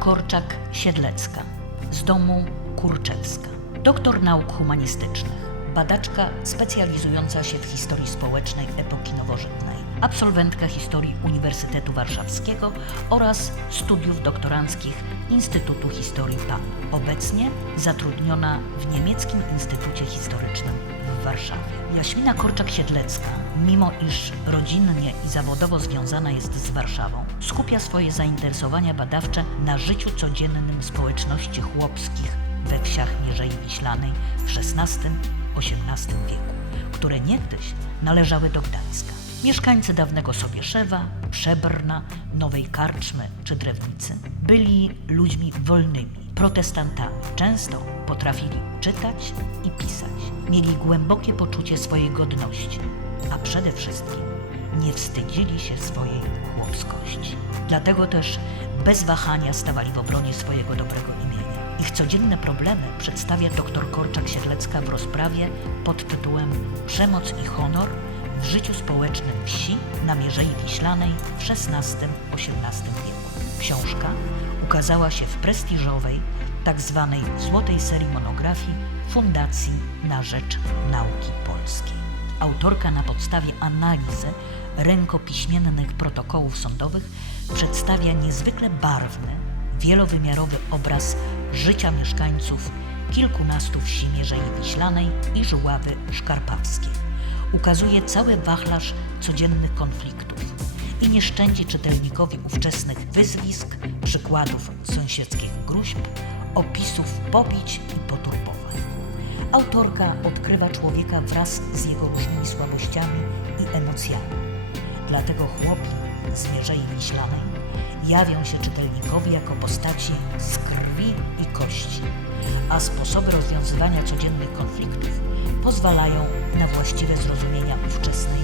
Korczak-Siedlecka z domu Kurczewska. Doktor nauk humanistycznych, badaczka specjalizująca się w historii społecznej epoki nowożytnej, absolwentka historii Uniwersytetu Warszawskiego oraz studiów doktoranckich Instytutu Historii PAN. Obecnie zatrudniona w Niemieckim Instytucie Historycznym w Warszawie. Jaśmina Korczak-Siedlecka, mimo iż rodzinnie i zawodowo związana jest z Warszawą, skupia swoje zainteresowania badawcze na życiu codziennym społeczności chłopskich we wsiach Mierzei Wiślanej w XVI-XVIII wieku, które niegdyś należały do Gdańska. Mieszkańcy dawnego Sobieszewa, Przebrna, Nowej Karczmy czy Drewnicy byli ludźmi wolnymi, protestantami. Często potrafili czytać i pisać. Mieli głębokie poczucie swojej godności, a przede wszystkim nie wstydzili się swojej chłopskości. Dlatego też bez wahania stawali w obronie swojego dobrego imienia. Ich codzienne problemy przedstawia dr Korczak-Siedlecka w rozprawie pod tytułem Przemoc i honor w życiu społecznym wsi na Mierzei Wiślanej w XVI-XVIII wieku. Książka ukazała się w prestiżowej, tak zwanej złotej serii monografii Fundacji na Rzecz Nauki Polskiej. Autorka na podstawie analizy rękopiśmiennych protokołów sądowych przedstawia niezwykle barwny, wielowymiarowy obraz życia mieszkańców kilkunastu wsi Mierzei Wiślanej i Żuławy Szkarpackiej. Ukazuje cały wachlarz codziennych konfliktów i nie szczędzi czytelnikowi ówczesnych wyzwisk, przykładów sąsiedzkich gruźb, opisów pobić i poturbowań. Autorka odkrywa człowieka wraz z jego różnymi słabościami i emocjami. Dlatego chłopi z Mierzei Wiślanej jawią się czytelnikowi jako postaci z krwi i kości, a sposoby rozwiązywania codziennych konfliktów pozwalają na właściwe zrozumienia ówczesnej